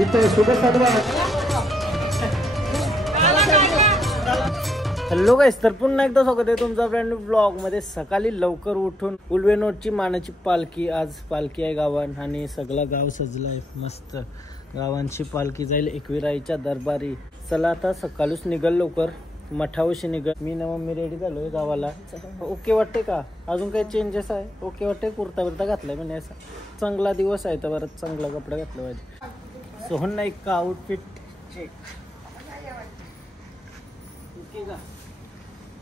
इथे शुभ सन्मान. हॅलो गाईस, तर पुन्हा एकदा स्वागत आहे तुमचा ब्रँड न्यू ब्लॉग मध्ये. सकाळी लवकर उठून उल्वेनोटची मानाची पालखी, आज पालखी आहे गावान आणि सगळा गाव सजला आहे मस्त. गावांची पालखी जाईल एकविराईच्या दरबारी. चला आता सकाळीच निघल लवकर, मठावशी निघल. मी ना मम्मी रेडी झालोय गावाला. ओके वाटते का? अजून काही चेंजेस आहे? ओके वाटते? कुर्ता बिर्ता घातलाय म्हणजे असा चांगला दिवस आहे तर बरं चांगला कपडा घातला पाहिजे. सोहन नाईक का आउटफिट चेक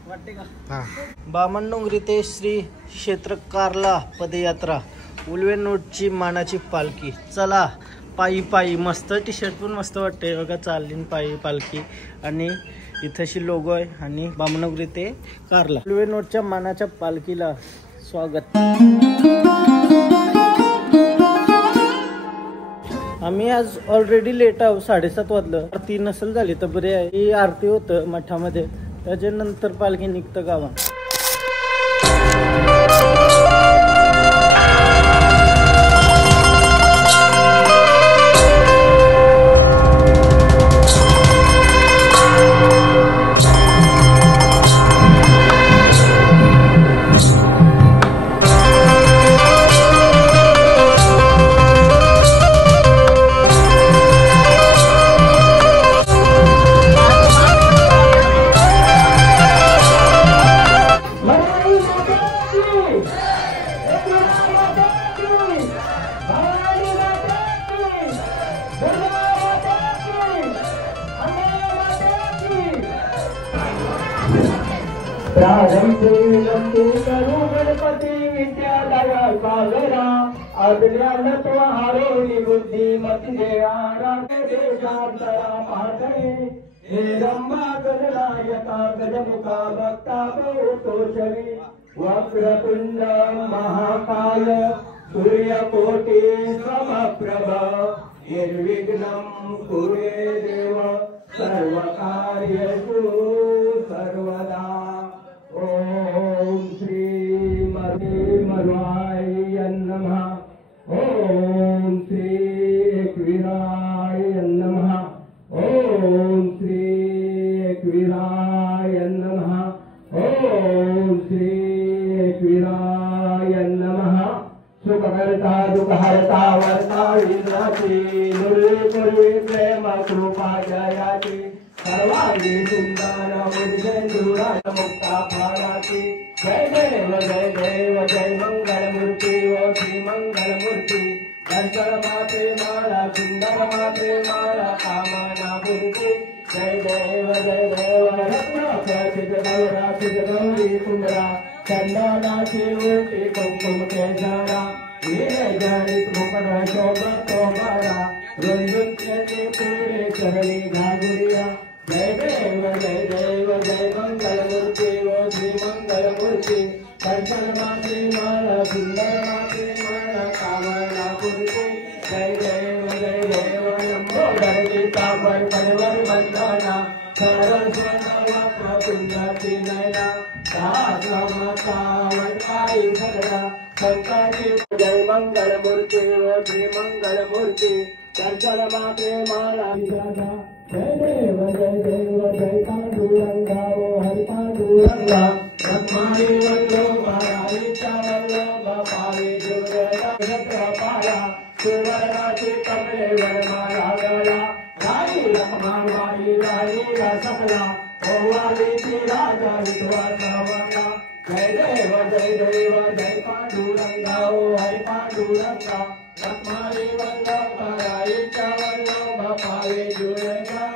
वाटते का? बामण डोंगरी ते श्री क्षेत्र कारला पदयात्रा, उल्वेनोटची मानाची पालखी. चला पायी पायी. मस्त टी शर्ट पण मस्त वाटते बघा. चालली पायी पालखी आणि इथंशी लोगो आहे आणि बामणडोंगरी ते कारला उल्वेनोटच्या मानाच्या पालखीला स्वागत. आम्ही आज ऑलरेडी लेट आहोत. 7:30 वाजलं. आरती नसेल झाली तर बरे आहे. ही आरती होतं मठामध्ये, त्याच्यानंतर पालखी निघतं गावात. गणपती विद्यालया सागरा आदल्या हारोनी बुद्धिमती देशांतरा पाठे हे रंभा गणनायका गजमुखा भक्ता बहुतोषवी वक्रतुंड महाकाय सूर्यकोटि समप्रभ निर्विघ्नं कुरु देव सर्वकार्येषु सर्वदा. ओम श्री मरुआय नमः. ओम श्री एकविराय नमः. ओम श्री एकविराय नमः. ओम श्री एकविराय नमः. सुखकर्ता दुःखहर्ता वर्ता विनाशी नुर्वी पूर्वी प्रेम कृपा जयाची सर्वांगी सुंदर मुद्देंदुरा मुक्ता फाराची. जय देव जय देव जय मंगल मूर्ती व श्री मंगल मूर्ती. दर्शन माते माला सुंदर माते माला कामना मूर्ती. जय देव रत्नाखचित गौराचित गौरी सुंदरा चंदनाची मूर्ती कुंकुम केसरा हिरे जनित मुकुट शोभतो बरा रुंजुन केले पुरे चरणी घागुरिया. जय देव जय मंगल मूर्ती व श्री मंगल मूर्ती. दर्शन माते माला सुंदर माते माला कामना मूर्ती. जय देव लंबोदर गीता पर परिवर बंधना सरस्वता प्रकुंडती नयना माता वनकाई सगळा संताची. जय मंगल मूर्ती व श्री मंगल मूर्ती. दर्शन माते माला विराजा. जय देव जय पांडुरंगा ओ हरि पांडुरंगा. रत्मारी वल्लो माराईचा वल्लो बापावी दुर्गेला पाया. सुवर्णाची कमले वरमाला गळा. राई रखमाबाई राई रसकला ओवाली ती राजा विश्वासा वरला. जय देव जय पांडुरंगा ओ हरि पांडुरंगा. रत्मारी वल्लो माराईचा वल्लो बापावी दुर्गेला.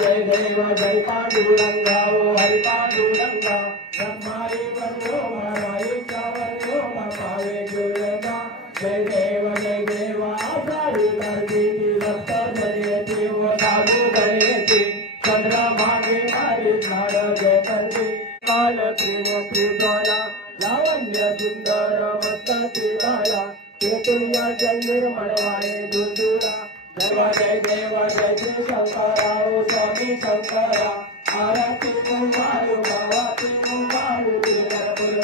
जय देव जय पांडुरंगा ओ हरि पांडुरंगा. रत्मारी वल्लो माराईचा वल्लो बापावी दुर्गेला. जय देव आषाढी कार्तिकी रक्त जयती व साधू जयती. चंद्रभागे मारी झाड जय करते. काल त्रिनेत्री ज्वाला लावण्य सुंदर मस्तकी बाला. केतुया जय निर्मळवाणे दुर्दुरा. जय देव जय श्री शंकरा ओ स्वामी शंकरा. आरती मुंबाळू गावाती मुंबाळू तिरपुर.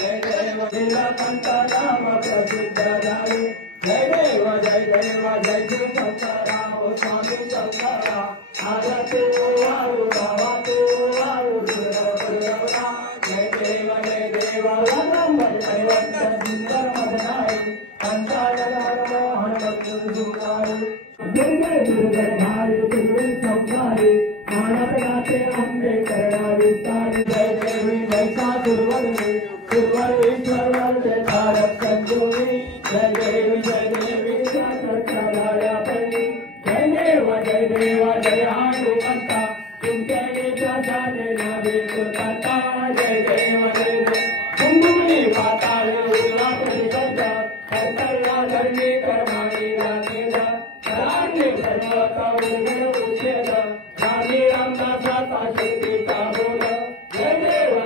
जय देव नीलकंठ नाम प्रसिद्ध झाले जय देव जय शिव शंकरा ओ स्वामी शंकरा आरती वायू बाबा तू वायू दुर्गा जय देव नंबर दैवत सुंदर मदनाई पंचायत मोहन भक्त सुखारी दुर्गे भारी दुर्गे संहारी मानव नाते अंबे करना विस्तार जय देवी वैसा दुर्वल्ली ईश्वर वंदे भारत संजोगी जय देवी साक्षात्काराया पल्ली जय देव जय हनुमंता तुमचे प्रसादे नावे सुता जय देव कुंभुनी पाताळे उल्ला परिकर्ता कर्तव्या धर्मी कर्माणी राखेला राजे सर्वता उर्गण उच्छेद रामी रामदासाचा शक्तीचा बोल जय देव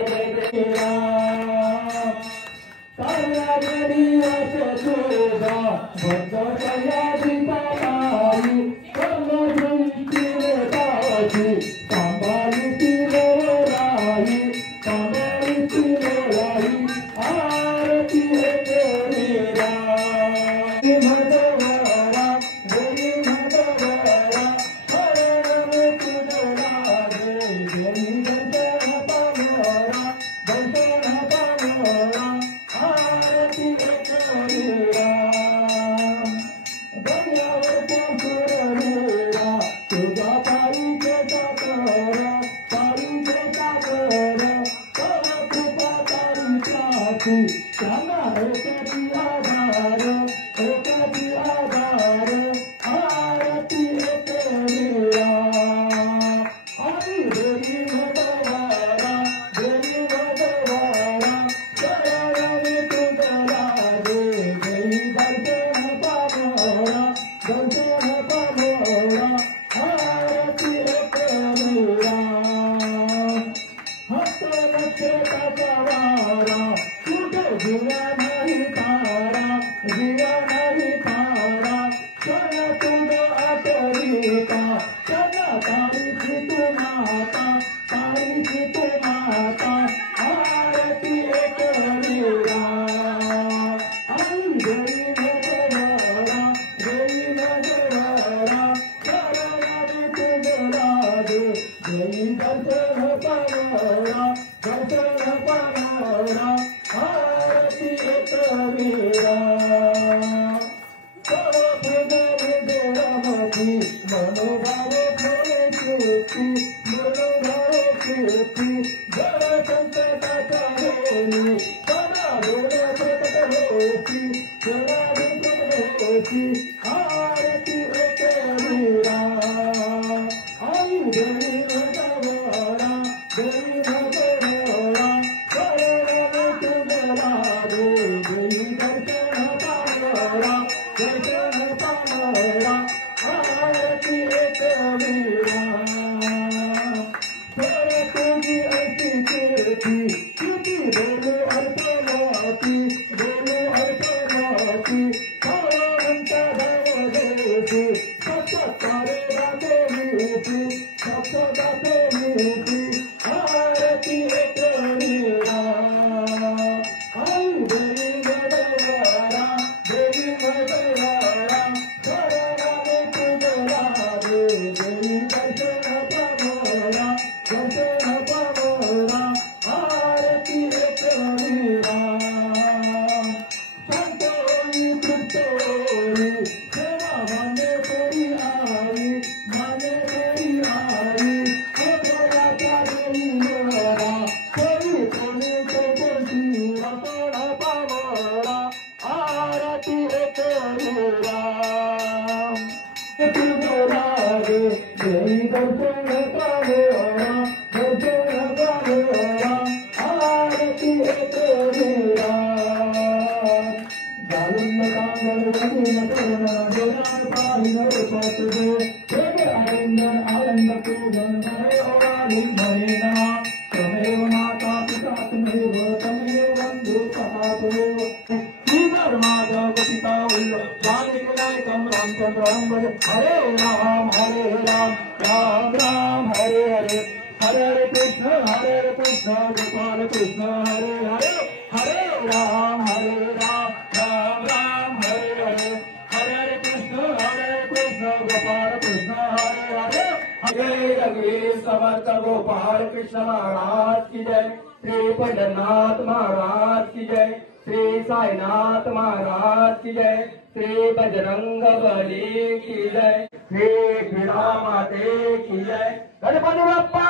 राम हरे राम राम राम हरे हरे हरे हरे कृष्ण गोपाल कृष्ण हरे हरे जय जगदीश समर्थ गोपाल कृष्ण महाराज की जय श्री भजननाथ महाराज की जय श्री साईनाथ महाराज की जय श्री बजरंग बली की जय श्री बीड़ा माते की जय गणपति बप्पा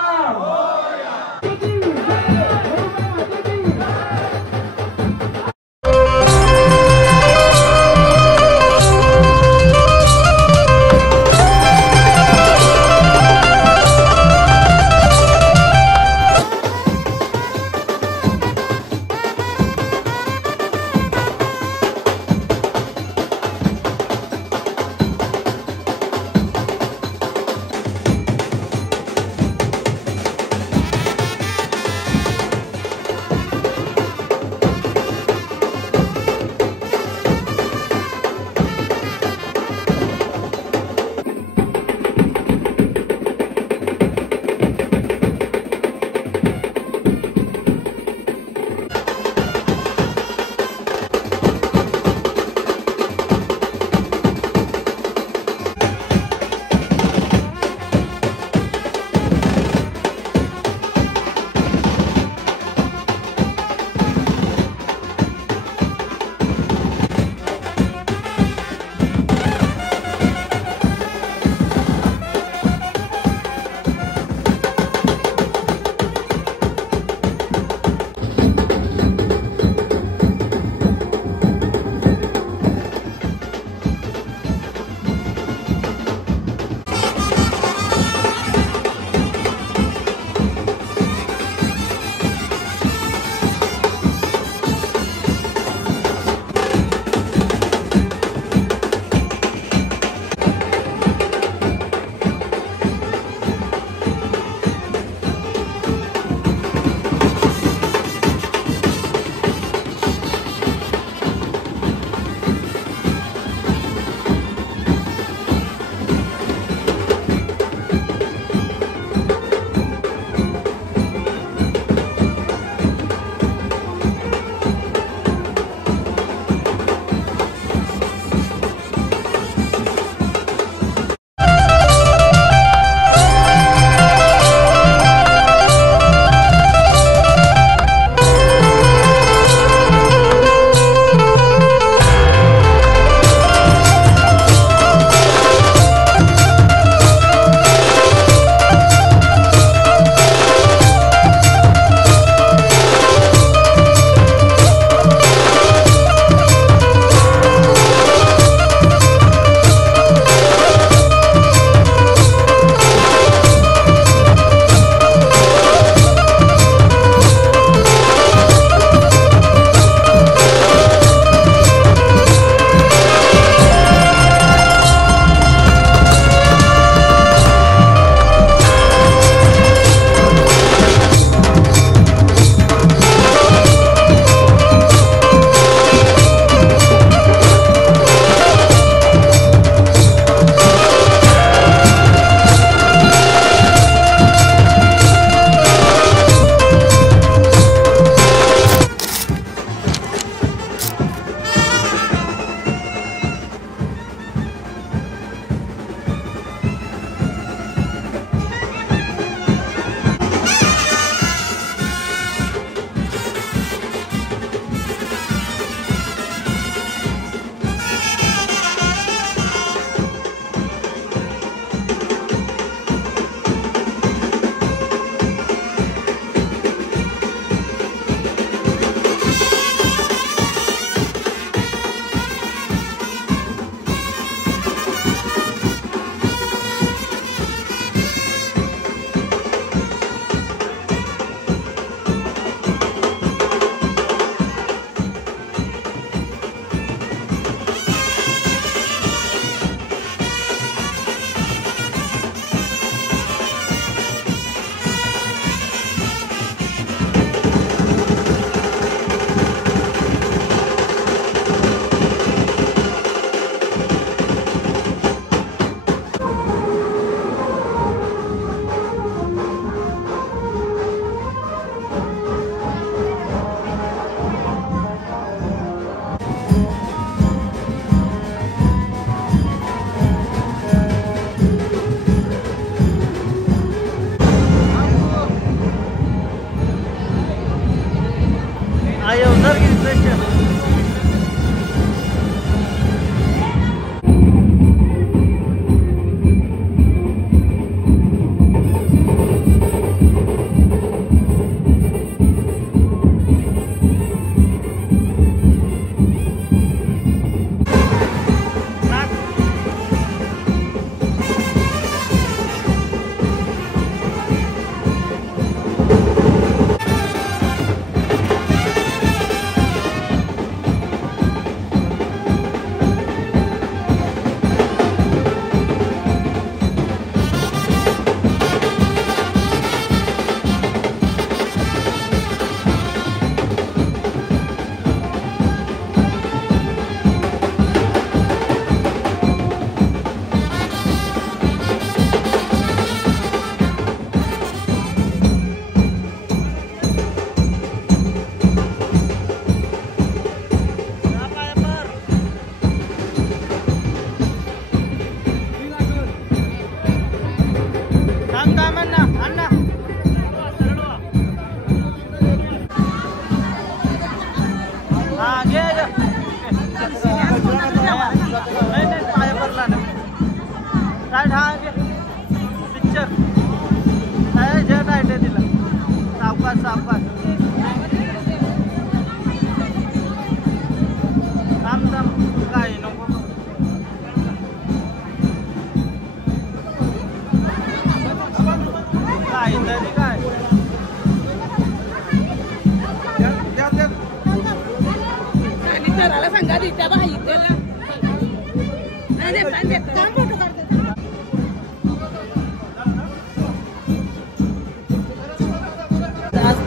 आज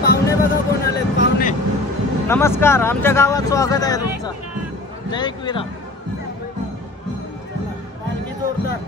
पाहुणे बघा कोण आले पाहुणे. नमस्कार, आमच्या गावात स्वागत आहे तुमचं. जय एकविरा. पालखी जोरदार.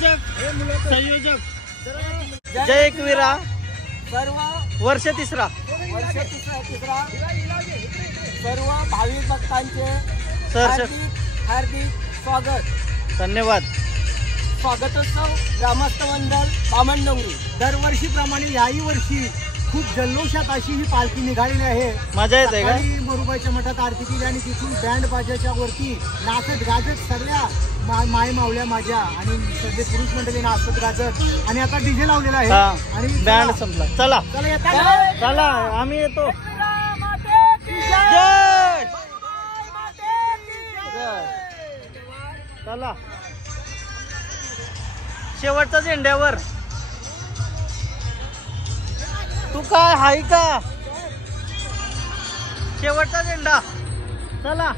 संयोजक जय एकवीरा सर्व वर्ष तिसरा सर्व भाविक भक्तांचे सर हार्दिक स्वागत. धन्यवाद. स्वागतोत्सव ग्रामस्थ मंडळ बामणडोंगरी दरवर्षीप्रमाणे याही वर्षी खूप जल्लोषात अशी ही पालखी निघालेली आहे. मजा येते का? मोरूबाईच्या मठात आरती केली आणि तिथून बँड बाजाच्या वरती नाचत गाजत सगळ्या माय मावल्या माझ्या आणि सगळे पुरुष मंडळी नाचत गाजत आणि आता डीजे लावलेला आहे आणि बँड संपला. चला चला आम्ही येतो. चला शेवटच्या झेंड्यावर तू काय हाय का? शेवटचा झेंडा. चला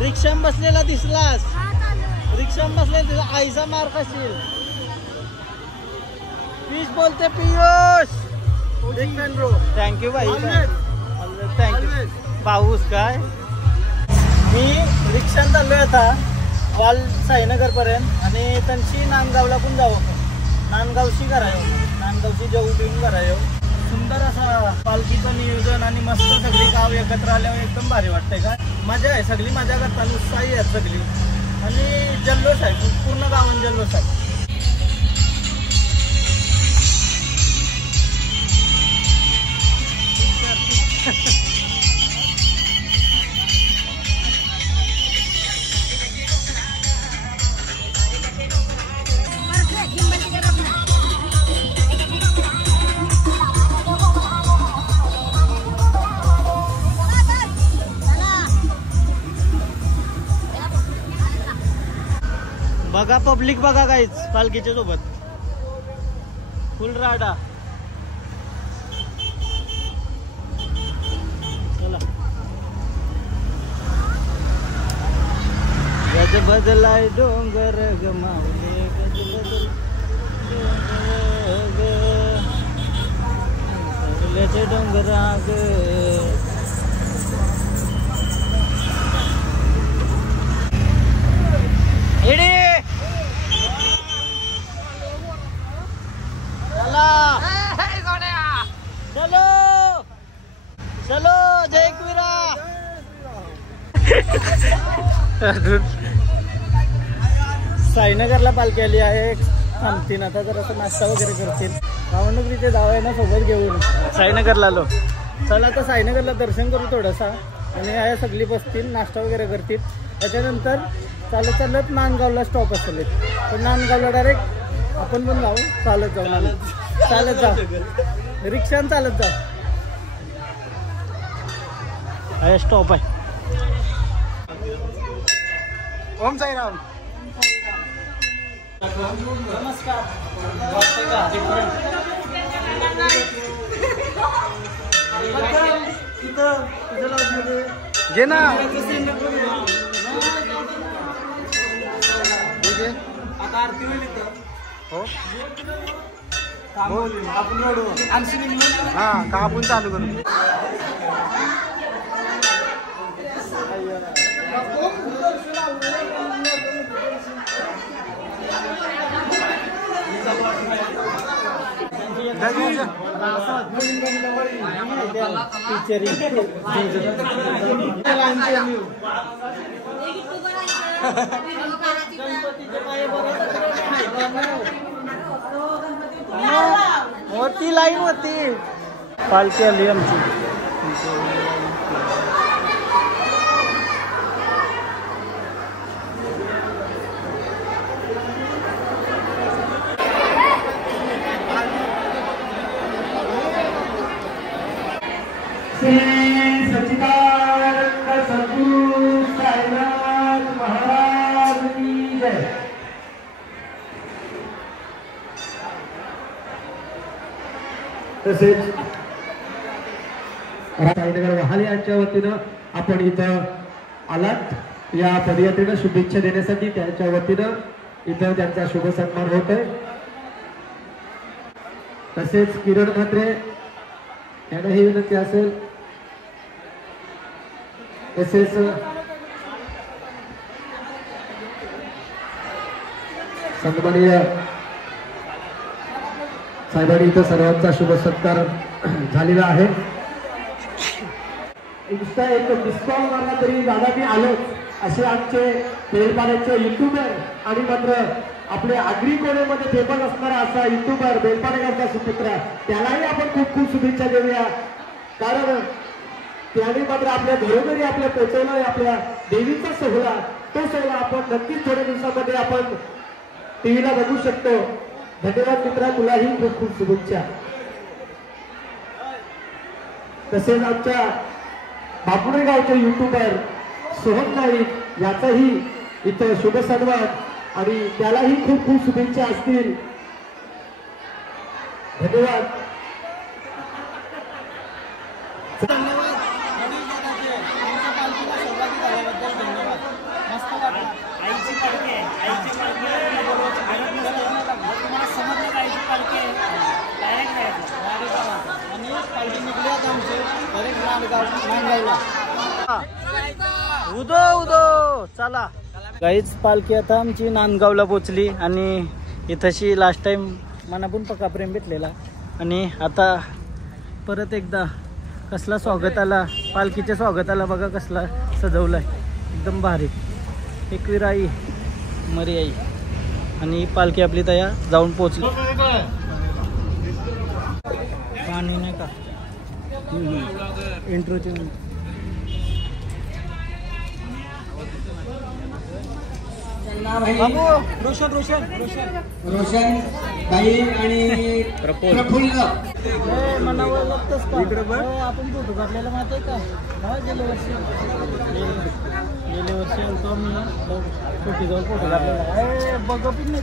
रिक्षाम बसलेला दिसलास, रिक्षाम बसलेला आईचा मार खाशील. पीयूष बोलते, पीयूष. थँक्यू भाई, थँक्यू. पाऊस काय. मी रिक्षाने चाललोय आता वाल साईनगर पर्यंत आणि त्यांची नांदगावला पण जाऊ आपण. नांदगावशी करायो, नांदगावची जेवू पिऊन करायो. सुंदर असा पालखीचं नियोजन आणि मस्त सगळी गाव एकत्र आल्यावर एकदम भारी वाटतंय. काय मजा आहे, सगळी मजा करतात, उत्साही आहेत सगळी आणि जल्लोष आहे, पूर्ण गावात जल्लोष आहे. बघा पब्लिक बघा काहीच पालखीच्या सोबत फुल राडा. चला गज बदलाय डोंगर ग माऊले, गज बदल डोंगर डोंगरा ग. चलो चलो जय एकविरा. साईनगरला पालखी आली आहे, थांबतील आता जर असं नाश्ता वगैरे करतील. भावनगरीचे जाव आहे ना सोबत घेऊन साईनगरला आलो. चला तर साईनगरला दर्शन करू थोडंसा आणि आहे सगळी बसतील, नाश्ता वगैरे करतील. त्याच्यानंतर चालत चालत नांदगावला स्टॉप असेल, पण नांदगावला डायरेक्ट आपण पण जाऊ. चालत जाऊ, चालत जाऊ, रिक्षाने चालत जाऊ. आहे स्टॉप आहे. ओम साईराम. नमस्कार. घे ना आता आरती होईल इथं. हो आपण रडू हा का आपण चालू करू. मोठी लाईन होती. पालखी आली आमची. श्री सच्चिदानंद सद्गुरु साईनाथ महाराज की जय. तसेच साईनगर वहाले यांच्या वतीनं आपण इथं आलात, या पदयात्रेला शुभेच्छा देण्यासाठी त्यांच्या वतीनं इथं त्यांचा शुभ सन्मान होतोय. तसेच किरण म्हात्रे यांना ही विनंती असेल. तसेच सन्माननीय साहेबांनी इथं सर्वांचा शुभ सत्कार झालेला आहे. नुसता एक डिस्कॉल मारला तरी दादा मी आलोच असे आमचे बेलपाड्याचे युट्यूबर आणि मात्र आपले आगरी कोणेमध्ये फेमस असणारा असा युट्यूबर बेलपाड्याचा सुपुत्र, त्यालाही आपण खूप खूप शुभेच्छा देऊया. कारण त्याने मात्र आपल्या घरोघरी आपल्या पोहोचवला आपल्या देवीचा सोहळा. तो सोहळा आपण नक्कीच थोड्या दिवसामध्ये आपण टीव्हीला बघू शकतो. धन्यवाद मित्रा, तुलाही खूप खूप शुभेच्छा. तसेच आमच्या बापुणे गावचे युट्यूबर सोहम नाईक याचाही इथं शुभ सन्मान आणि त्यालाही खूप खूप शुभेच्छा असतील. धन्यवाद. नांदगावला उदो उदो चला काहीच पालखी आता आमची नांदगावला पोचली आणि इथंशी लास्ट टाइम मला पण पक्का प्रेम भेटलेला आणि आता परत एकदा कसला स्वागताला पालखीच्या स्वागताला बघा कसला सजवलाय एकदम भारी. एकविराई मरी आई आणि पालखी आपली तयार जाऊन पोचली. पाणी नाही का इंट्रोची रोशन रोशन रोशन रोशन ताई आणि प्रफुल्ल मनावर लागतच का आपण फोटो काढलेला माहिती आहे का गेल्या वर्षी आलतो मी फोटो काढलेला बघ पण नाही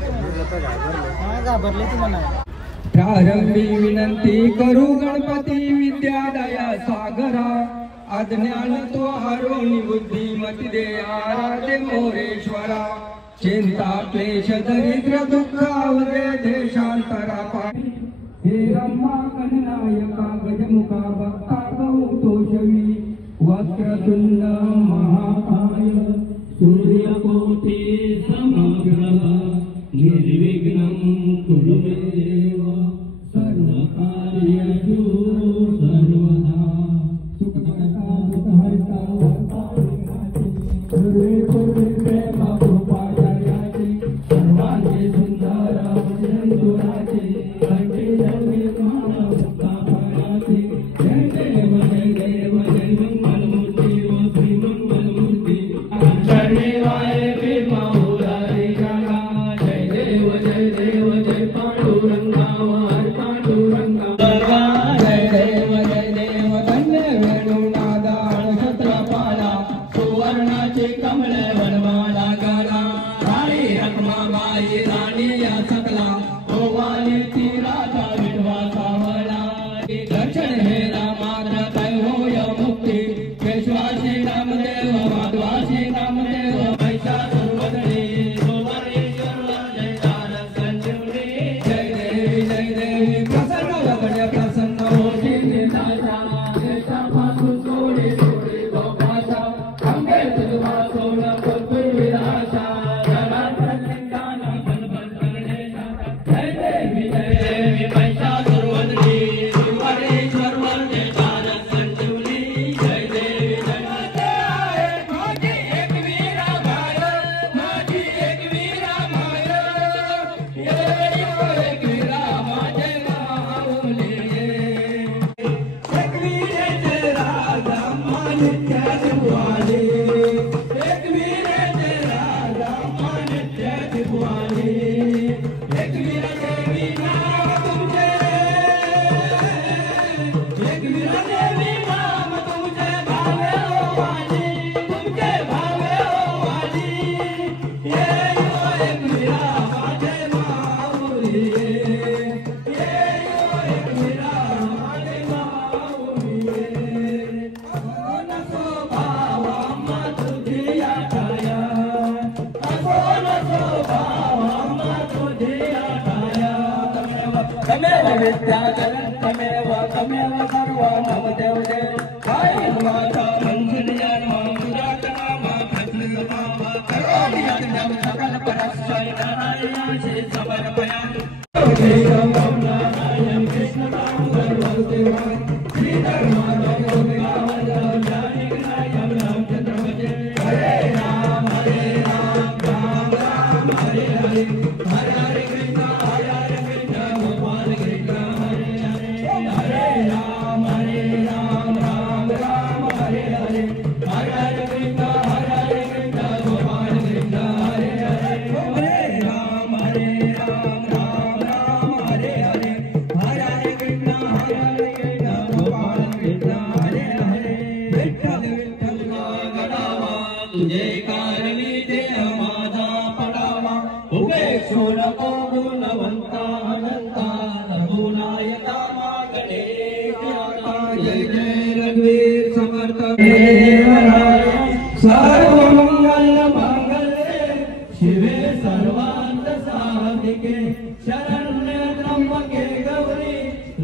हा घाबरले तुम्हाला. प्रारंभी विनंती करू गणपती विद्यादया सागरा अज्ञान तो हरोनी बुद्धिमती दे आराध्य मोरेश्वरा चिंता क्लेश दरिद्र दुःखावरे देशांतरा पाणी हे रम्मा गणनायका गजमुखा भक्ता गौतोषवी वक्रतुंड महाकाय सूर्यकोटि समग्र निर्विघ्नं कुरु मे देव सर्वकार्येषु सर्वदा सुखकर्ता सुखहर्ता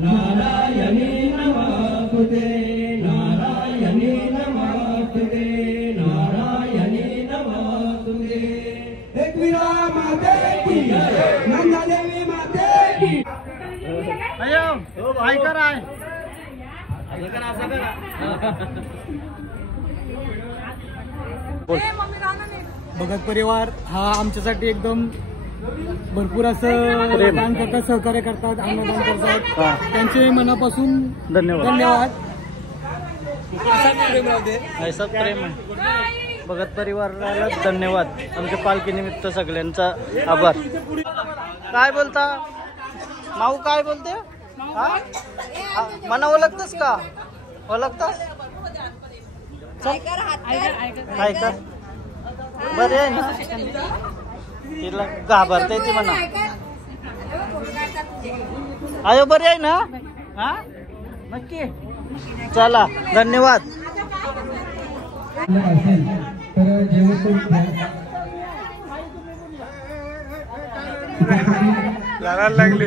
नारायणी नमस्तुते नारायणी नमस्तुते काय असं करा असं करा. भगत परिवार हा आमच्यासाठी एकदम भरपूर असं दान करतात, सहकार्य करतात, अन्नदान करतात. त्यांचे मनापासून धन्यवाद. ऐसा प्रेम आहे. भगत परिवाराला धन्यवाद. आमच्या पालखी निमित्त सगळ्यांचा आभार. काय बोलता माऊ, काय बोलते? मना ओळखतस का? ओळखतास? ऐका बरे आहे ना? तिला घाबरता येते म्हणा. आयो बरे आहे ना? हा नक्की. चला धन्यवाद. लागायला लागले.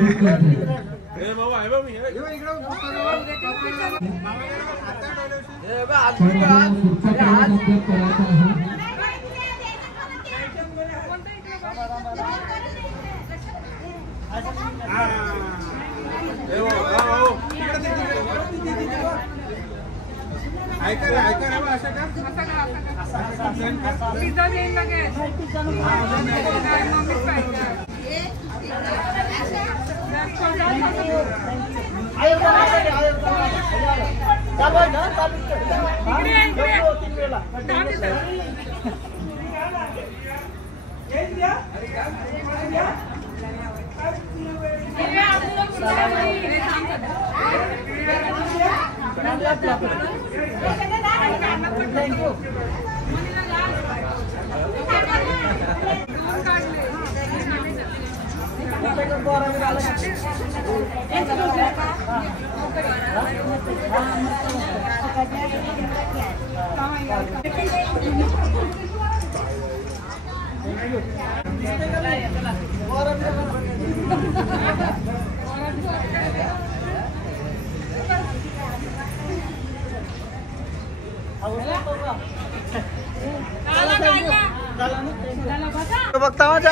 बघता माझा.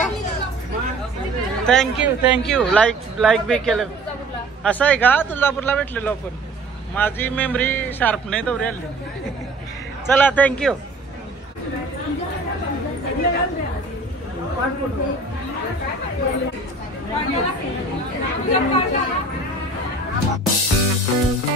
थँक्यू लाईक बी केलं. असं आहे का? तुळजापूरला भेटलेलो आपण. माझी मेमरी शार्प नाही तेवढी आली. चला थँक्यू. Thank you.